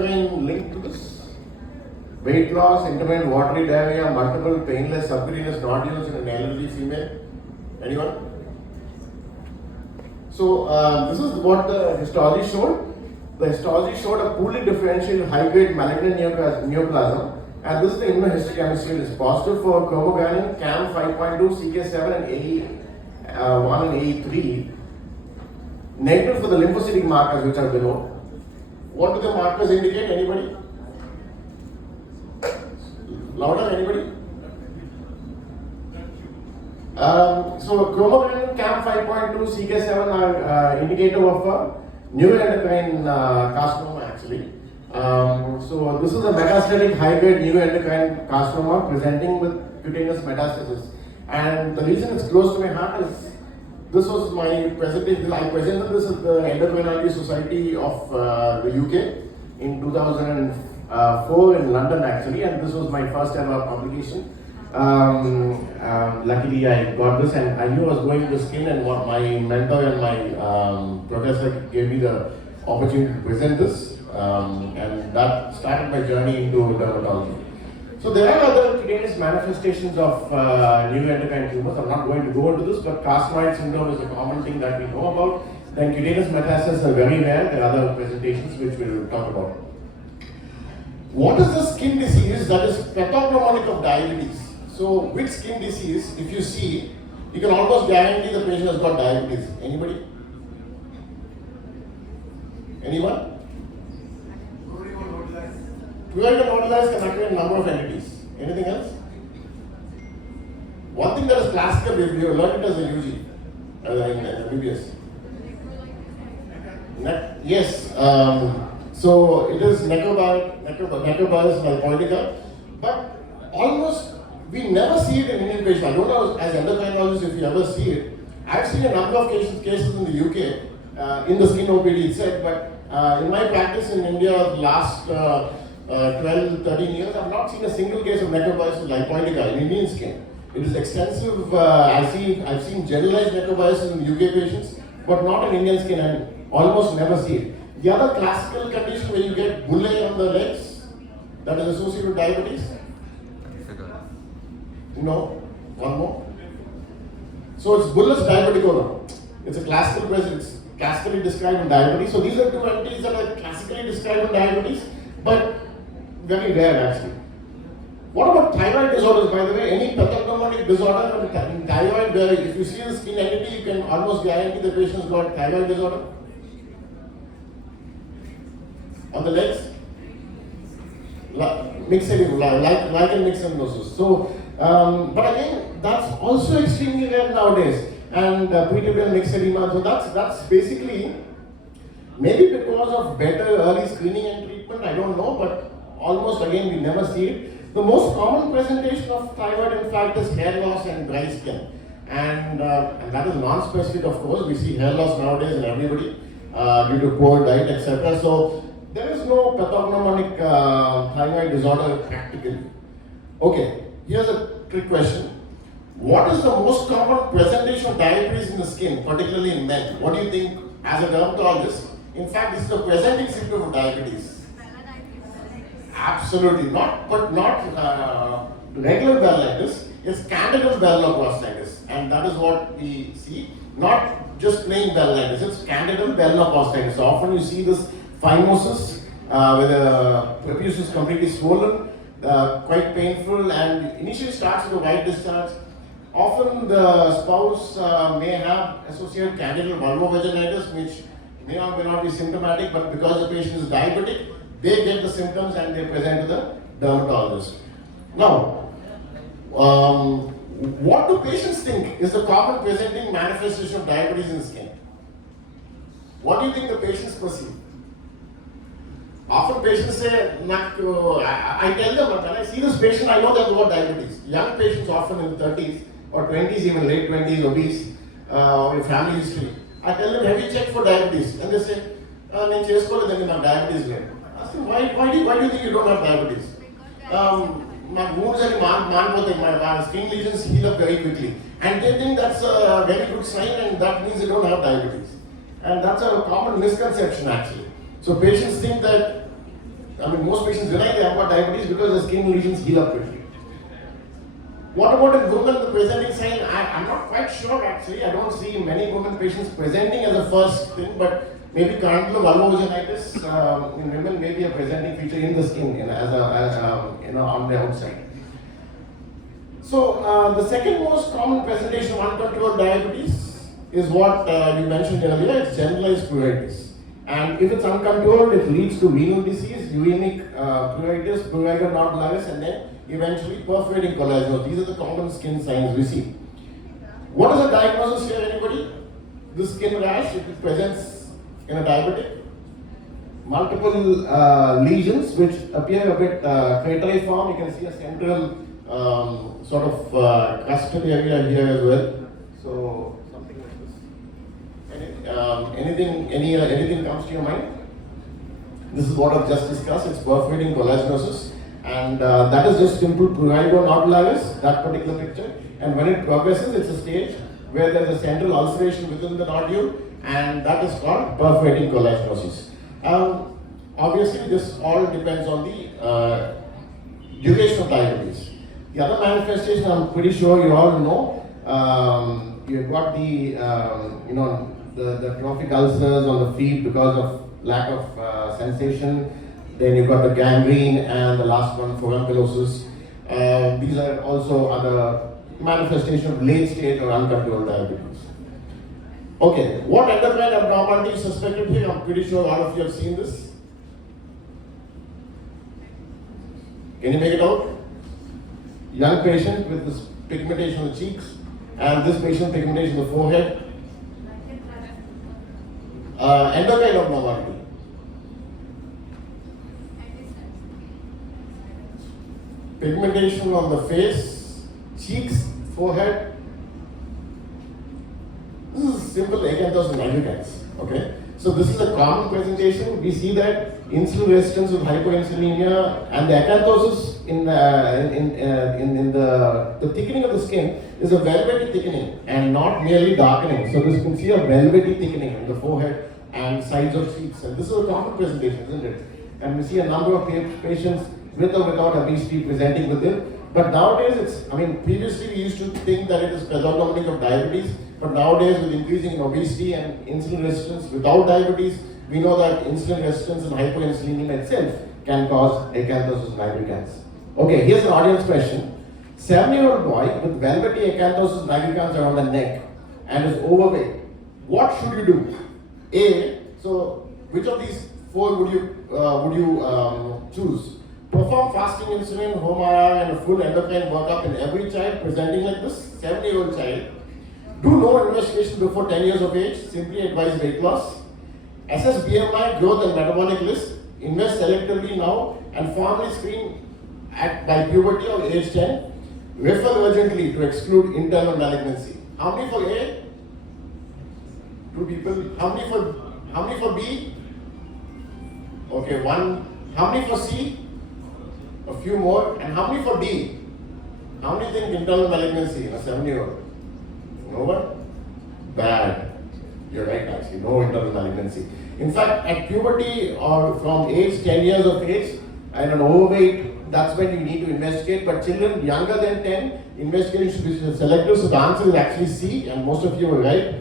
neuroendocrine linked to this? Weight loss, intermittent watery diarrhea, multiple painless subcutaneous nodules in an elderly female. Anyone? So this is what the histology showed. The histology showed a poorly differentiated high-grade malignant neoplasm, and this is the immunohistochemistry. It is positive for chromogranin, CAM 5.2, CK7, and AE1 and AE3. Negative for the lymphocytic markers, which are below. What do the markers indicate? Anybody? Louder, anybody? So chromogranin, CAM 5.2, CK7 are indicative of a neuroendocrine carcinoma actually. So this is a metastatic high-grade neuroendocrine carcinoma presenting with cutaneous metastasis. And the reason it's close to my heart is this was my presentation. I presented this at the Endocrinology Society of the UK in 2004 in London actually, and this was my first ever publication. Luckily I got this, and I knew I was going to skin, and what my mentor and my professor gave me the opportunity to present this, and that started my journey into dermatology. So there are other cutaneous manifestations of neuroendocrine tumors. I'm not going to go into this, but carcinoid syndrome is a common thing that we know about. Then cutaneous metastases are very rare. There are other presentations which we'll talk about. What is the skin disease that is pathognomonic of diabetes? So with skin disease, if you see, you can almost guarantee the patient has got diabetes. Anybody? Anyone? Thyroid nodules can occur in a number of entities. Anything else? One thing that is classical, we have learned it as a UG, in MBBS. Yes. So it is necrobius lipoidica, but almost we never see it in Indian patients. I don't know as endocrinologists if you ever see it. I've seen a number of cases in the UK in the skin OPD itself, but in my practice in India last 12-13 years, I've not seen a single case of necrobius lipoidica in Indian skin. It is extensive. I've seen generalized necrobius in UK patients, but not in Indian skin, and almost never see it. The other classical condition where you get bullae on the legs, that is associated with diabetes. No, one more. So it's bullous diabeticorum. It's a classical presence. It's classically described in diabetes. So these are two entities that are classically described in diabetes, but very rare actually. What about thyroid disorders, by the way? Any pathognomonic disorder in thyroid where if you see the skin entity, you can almost guarantee the patient's got thyroid disorder? On the legs? Lichen myxomatosis. So, but again, that's also extremely rare nowadays. And pretuberous myxedema. So that's basically maybe because of better early screening and treatment. I don't know, but almost again we never see it. The most common presentation of thyroid, in fact, is hair loss and dry skin, and that is non-specific, of course. We see hair loss nowadays in everybody due to poor diet, etc. So there is no pathognomonic thyroid disorder practically. Okay, here's a trick question. What is the most common presentation of diabetes in the skin, particularly in men? What do you think as a dermatologist? In fact, this is the presenting symptom of diabetes. Absolutely not, but not regular balanitis. It's candidal balanoprostitis, and that is what we see. Not just plain balanitis, it's candidal balanoprostitis. So often you see this phimosis where the prepuce is completely swollen, quite painful, and initially starts with a white discharge. Often the spouse may have associated candidal vulvovaginitis, which may or may not be symptomatic, but because the patient is diabetic, they get the symptoms and they present to the dermatologist. Now, what do patients think is the common presenting manifestation of diabetes in the skin? What do you think the patients perceive? Often patients say, I tell them, when I see this patient, I know they've got diabetes. Young patients, often in the 30s or 20s, even late 20s, obese, with family history. I tell them, have you checked for diabetes? And they say, నేను చేసుకోలేదు, నాకు diabetes లేదు. Why do you think you don't have diabetes? My wounds and my skin lesions heal up very quickly, and they think that's a very good sign, and that means they don't have diabetes. And that's a common misconception actually. So patients think that most patients deny they have got diabetes because the skin lesions heal up quickly. What about in women, the presenting sign? I'm not quite sure actually. I don't see many women patients presenting as a first thing, but maybe cardiac vulvovaginitis in women may be a presenting feature in the skin, on the outside. So the second most common presentation of uncontrolled diabetes is what you mentioned earlier. It's generalized pruritus. And if it's uncontrolled, it leads to renal disease, uremic pruritus, prurigo nodularis, and then eventually perforating collagenose. These are the common skin signs we see. What is the diagnosis here, anybody? This skin rash, if it presents in a diabetic, multiple lesions which appear a bit crateraiform. You can see a central sort of crusted area here as well. So something like this. Anything comes to your mind? This is what I've just discussed. It's perforating collagenosis, and that is just simple prurigo nodularis, that particular picture. And when it progresses, it's a stage where there's a central ulceration within the nodule, and that is called perforating collagenosis. Obviously, this all depends on the duration of diabetes. The other manifestation, I'm pretty sure you all know. You've got the the trophic ulcers on the feet because of lack of sensation. Then you've got the gangrene, and the last one, furunculosis. These are also other manifestations of late stage or uncontrolled diabetes. Okay, what endocrine abnormality is suspected here? I'm pretty sure all of you have seen this. Can you make it out? Young patient with this pigmentation on the cheeks, and this patient pigmentation on the forehead. Endocrine abnormality. Pigmentation on the face, cheeks, forehead. This is simple acanthosis nigricans. Okay, so this is a common presentation. We see that insulin resistance with hyperinsulinemia, and the acanthosis in the thickening of the skin is a velvety thickening and not merely darkening. So this you can see a velvety thickening in the forehead and sides of cheeks, and this is a common presentation, isn't it? And we see a number of patients with or without obesity presenting with it. But nowadays previously we used to think that it is pathognomonic of diabetes, but nowadays with increasing in obesity and insulin resistance without diabetes, we know that insulin resistance and hyperinsulinemia itself can cause acanthosis nigricans. Okay, here's an audience question. 7-year-old boy with velvety acanthosis nigricans around the neck and is overweight. What should you do? So which of these four would you choose? Perform fasting insulin, home IR, and a full endocrine workup in every child presenting like this, 7-year-old child. Do no investigation before 10 years of age, simply advise weight loss. Assess BMI, growth and metabolic risk. Invest selectively now and formally screen by puberty or age 10. Refer urgently to exclude internal malignancy. How many for A? 2 people. How many for B? Okay, 1. How many for C? A few more. And how many for D? How many think internal malignancy in a 7-year-old? No one? Bad. You're right, actually. No internal malignancy. In fact, at puberty or from age 10 years of age and an overweight, that's when you need to investigate. But children younger than 10, investigation should be selective. So the answer is actually C, and most of you are right.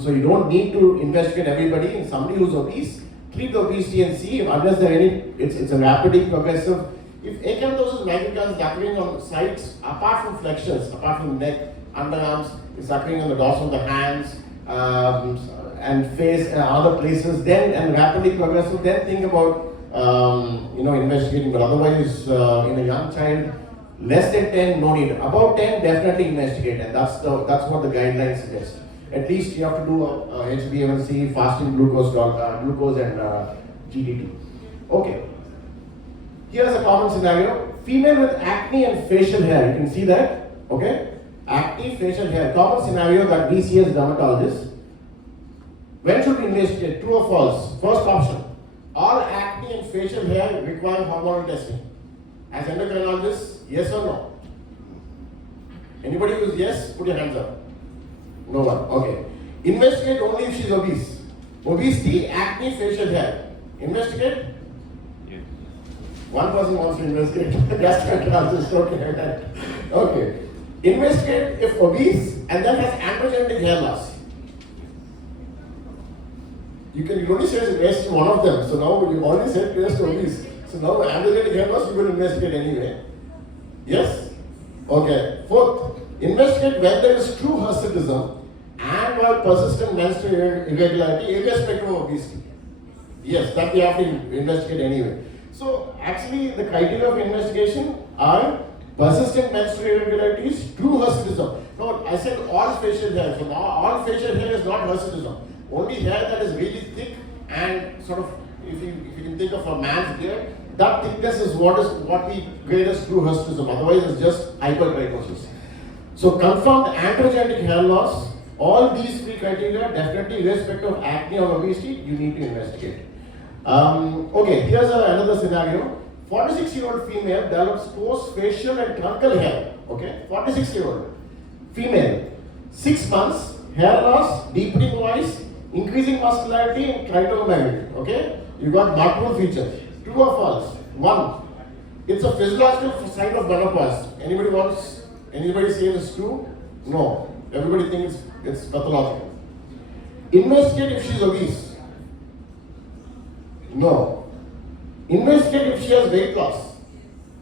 So you don't need to investigate everybody. In somebody who's obese, treat the obesity and see unless there are any. It's a rapidly progressive. If acanthosis nigricans is occurring on sites apart from flexures, apart from neck, underarms, it's occurring on the dorsal of the hands and face and other places. Then and rapidly progressive. Then think about investigating. But otherwise, in a young child, less than 10, no need. Above 10, definitely investigate, and that's what the guidelines suggest. At least you have to do a HbA1c, fasting glucose and GDT. Okay. Here's a common scenario. Female with acne and facial hair. You can see that. Okay. Acne, facial hair. Common scenario that we see as dermatologists. When should we investigate? True or false? First option. All acne and facial hair require hormonal testing. As endocrinologists, yes or no? Anybody who's yes, put your hands up. No one. Okay. Investigate only if she's obese. Obesity, acne, facial hair. Investigate? Yes. One person wants to investigate gastroenterologist. Okay. Okay. Investigate if obese and then has androgenetic hair loss. You only say yes to one of them. So now you only said yes to obese. So now androgenetic hair loss, you will investigate anyway. Yes? Okay. Fourth, investigate when there is true hirsutism and or persistent menstrual irregularity irrespective of obesity. Yes, that we have to investigate anyway. So actually the criteria of investigation are persistent menstrual irregularities, true hirsutism. No, I said all facial hair. So now all facial hair is not hirsutism. Only hair that is really thick and sort of, if you can think of a man's beard, that thickness is what we grade as true hirsutism. Otherwise it's just hypertrichosis. So confirmed androgenetic hair loss, all these three criteria, definitely irrespective of acne or obesity, you need to investigate. Okay, here's another scenario. 46-year-old female develops post-facial and truncal hair. Okay, 46-year-old female, 6 months, hair loss, deepening voice, increasing muscularity, and tryptomegaly. Okay, you got multiple features. True or false? One, it's a physiological sign of menopause. Anybody say it's true? No. Everybody thinks it's pathological. Investigate if she's obese. No. Investigate if she has weight loss.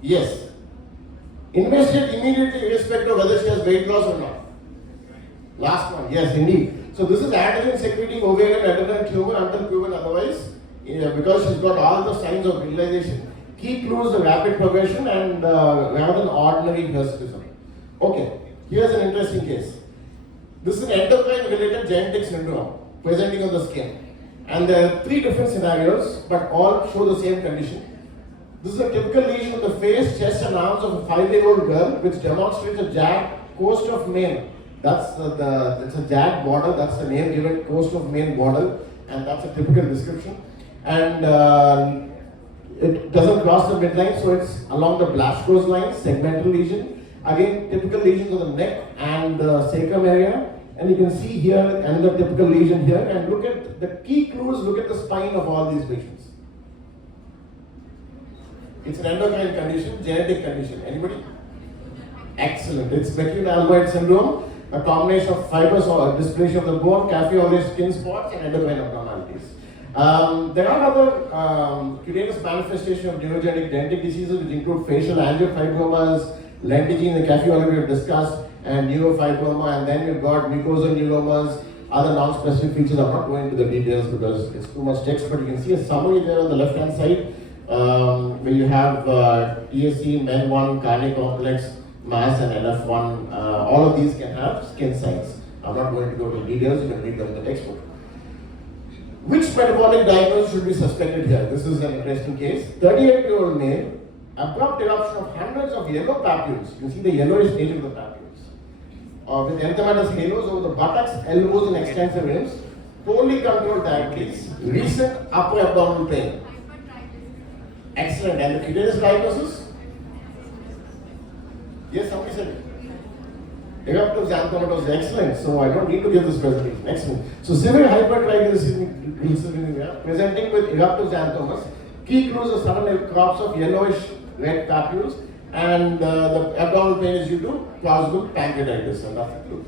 Yes. Investigate immediately irrespective of whether she has weight loss or not. Last one. Yes, indeed. So this is androgen secreting ovarian adrenal tumor until proven otherwise. Because she's got all the signs of realization. Key clues the rapid progression and rather than ordinary hirsutism. Okay. Here's an interesting case. This is an endocrine related genetic syndrome presenting on the skin. And there are 3 different scenarios, but all show the same condition. This is a typical lesion of the face, chest and arms of a 5-year-old girl, which demonstrates a jagged coast of Maine. That's it's a jagged border, that's the name given, coast of Maine border, and that's a typical description. And it doesn't cross the midline, so it's along the Blaschko's line, segmental lesion. Again, typical lesions of the neck and the sacrum area. And you can see here another typical lesion here, and look at the key clues, look at the spine of all these patients. It's an endocrine condition, genetic condition. Anybody? Excellent. It's McCune-Albright syndrome, a combination of fibers or dysplasia of the bone, cafe-au-lait skin spots, and endocrine abnormalities. There are other cutaneous manifestations of neurogenic genetic diseases, which include facial angiofibromas, lentigine, the cafe-au-lait we have discussed, and neurofibroma, and then you've got mucosal neuromas, other non-specific features. I'm not going into the details because it's too much text, but you can see a summary there on the left-hand side, where you have TSC, MEN1, cardiac complex, MAS, and NF1. All of these can have skin signs. I'm not going to go into details, you can read them in the textbook. Which metabolic diagnosis should be suspected here? This is an interesting case. 38-year-old male, abrupt eruption of hundreds of yellow papules. You can see the yellowish nature of the papules. With erythematous halos over the buttocks, elbows, and extensive limbs, poorly controlled diabetes, recent upper abdominal pain. Excellent. And the cutaneous diagnosis? Yes, somebody said it. Eruptive xanthomatosis, excellent. So I don't need to give this presentation. Excellent. So severe hypertriglyceridemia presenting with eruptive xanthomas. Key clues are sudden crops of yellowish red papules, and the abdominal pain is due to plausible pancreatitis, and that's the clue.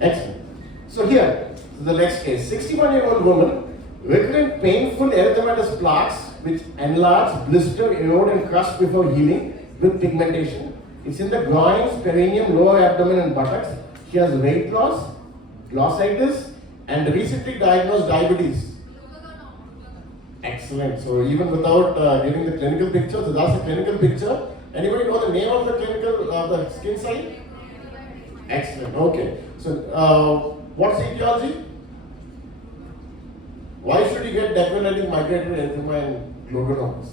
Excellent. So here, the next case. 61-year-old woman, recurrent painful erythematous plaques which enlarge, blister, erode, and crush before healing with pigmentation. It's in the groins, perineum, lower abdomen, and buttocks. She has weight loss, glossitis, and recently diagnosed diabetes. Excellent. So even without giving the clinical picture, so that's the clinical picture. Anybody know the name of the clinical, the skin site? Excellent. Okay. So what's the etiology? Why should you get decolletic migratory erythema and glaucomas?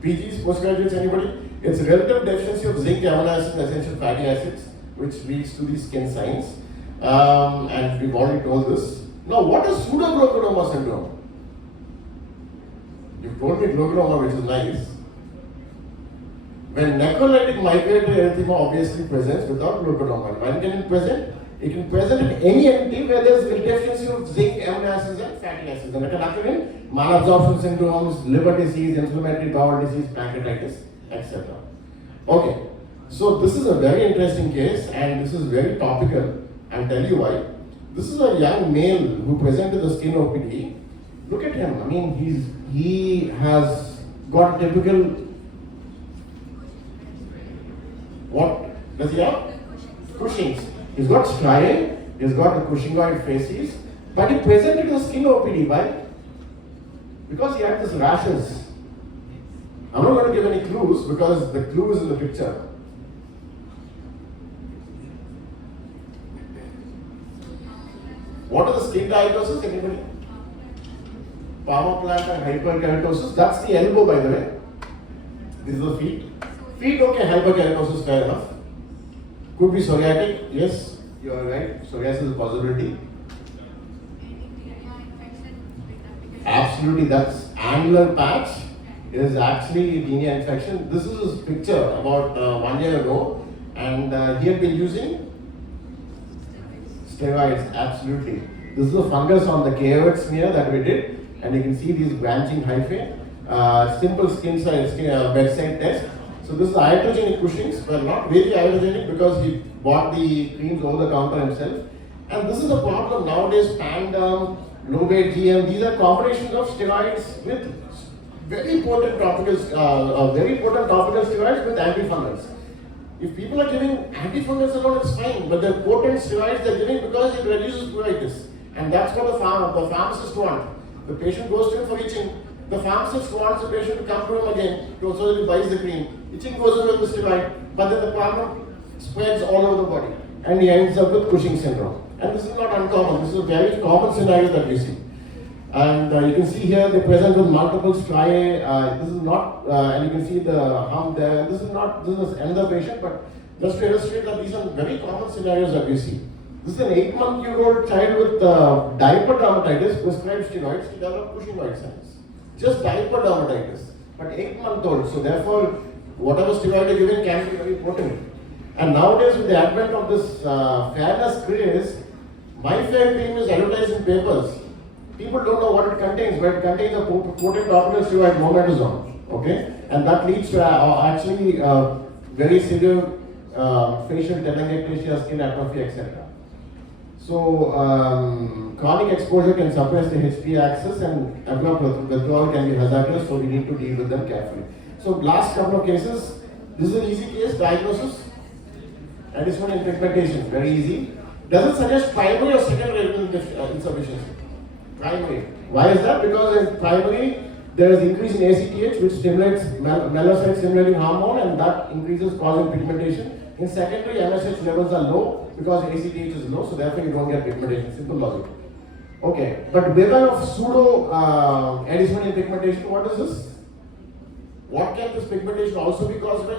PGs, postgraduates, anybody? It's a relative deficiency of zinc, amino acids, and essential fatty acids, which leads to these skin signs. And we've already told this. Now, what is pseudogglaucoma syndrome? You've told me glaucoma, which is nice. When necrolytic migratory erythema obviously presents without glaucoma, when can it present? It can present in any entity where there is a deficiency of zinc, amino acids, and fatty acids. And it can occur in malabsorption syndromes, liver disease, inflammatory bowel disease, pancreatitis, etc. Okay, so this is a very interesting case, and this is very topical. I'll tell you why. This is a young male who presented the skin OPD. Look at him. I mean, he has got typical. What does he have? Cushing's. He's got striae, he's got the Cushingoid facies, but he presented the skin OPD. Why? Because he had these rashes. I'm not going to give any clues because the clue is in the picture. What are the skin diagnoses? Anybody? Palmoplantar hyperkeratosis. That's the elbow, by the way. This is the feet. Feet, okay, hyperkeratosis, fair enough. Could be psoriatic, yes, you are right. Psoriasis is a possibility. Absolutely, that's annular patch. It is actually tinea infection. This is his picture about 1 year ago, and he had been using steroids. Absolutely. This is a fungus on the KOH smear that we did, and you can see these branching hyphae. Simple skin size, bedside test. So this is iatrogenic Cushing's, but not very iatrogenic because he bought the creams over the counter himself. And this is a problem nowadays. Panderm, Lobate GM, these are combinations of steroids with very potent topical steroids with antifungals. If people are giving antifungals alone, it's fine, but the potent steroids they're giving because it reduces pruritus, and that's what the pharmacist wants. The patient goes to him for itching. The pharmacist wants the patient to come to him again so that he buys the cream. Itching goes away with the steroid, but then the problem spreads all over the body, and he ends up with Cushing syndrome. And this is not uncommon. This is a very common scenario that we see. And you can see here they present with multiple striae. This is not, and you can see the hump there. This is another patient, but just to illustrate that these are very common scenarios that we see. This is an 8-month-old child with diaper dermatitis, prescribed steroids to develop Cushingoid signs. Just diaper dermatitis, but 8-month-old. So therefore, whatever steroid you're given can be very potent. And nowadays, with the advent of this fairness craze, My Fair Cream is advertised in papers. People don't know what it contains, but it contains a potent topical steroid, mometasone. Okay, and that leads to actually very severe facial telangiectasia, skin atrophy, etc. So chronic exposure can suppress the HP axis, and abrupt withdrawal can be hazardous. So we need to deal with them carefully. So last couple of cases. This is an easy case. Diagnosis: additional pigmentation, very easy. Does it suggest primary or secondary adrenal insufficiency? Primary. Why is that? Because in primary, there is increase in ACTH, which stimulates melanocyte stimulating hormone, and that increases causing pigmentation. In secondary, MSH levels are low because ACTH is low, so therefore you don't get pigmentation. Simple logic. Okay, but beware of pseudo additional pigmentation. What is this? What can this pigmentation also be caused by?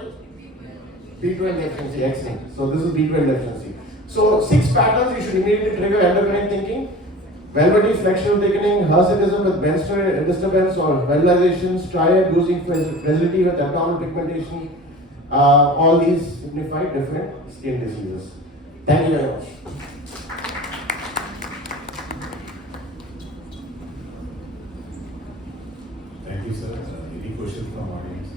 B12 deficiency. Excellent. So this is B12 deficiency. So 6 patterns you should immediately trigger endocrine thinking: velvety flexural thickening, hirsutism with menstrual disturbance or velarization, striae, bruising fragility with abdominal pigmentation. All these signify different skin diseases. Thank you very much. Thank you, sir. Any questions from audience?